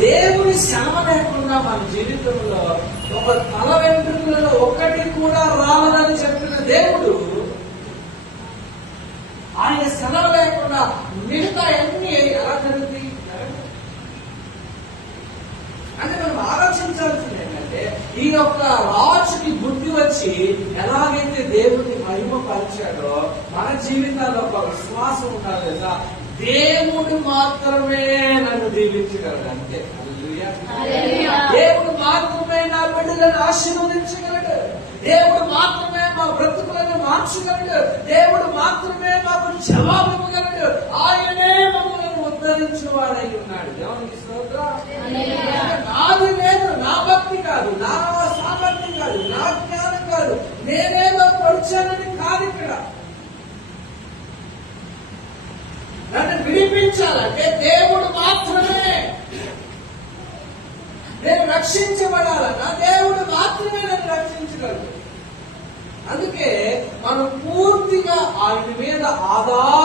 దేవుని శ్రమ లేకుండా మన జీవితంలో ఒక తల వెంట్రుకలలో ఒకటి కూడా రాలని చెప్పిన దేవుడు ఆయన శ్రమ లేకుండా మిగతా అన్ని ఎలా జరుగుతాయి అంటే మనం ఆలోచించాల్సింది ఏంటంటే ఈ యొక్క రాజుకి బుద్ధి వచ్చి ఎలాగైతే దేవుని మహిమపరిచాడో మన జీవితాల్లో ఒక విశ్వాసం ఉండాలి కదా, దేవుడు మాత్రమే నన్ను దీవించగలడు. అంతే. దేవుడు మాత్రమే నా బిడ్డలను ఆశీర్వదించగలడు. దేవుడు మాత్రమే మా బ్రతుకులను మార్చగలడు. దేవుడు మాత్రమే మాకు జవాబు ఇవ్వగలడు. ఆయనే మమ్మల్ని ఉద్ధరించేవాడై ఉన్నాడు. దేవునికి స్తోత్రం. నాది లేదు, నా భక్తి కాదు, నా సామర్థ్యం కాదు, నా జ్ఞానం కాదు, నేనేదో పొడిచానని కాదు. ఇక్కడ నన్ను విడిపించాలంటే దేవుడు మాత్రమే. నేను రక్షించబడాలన్నా దేవుడు మాత్రమే నన్ను రక్షించగలడు. అందుకే మనం పూర్తిగా ఆయన మీద ఆధార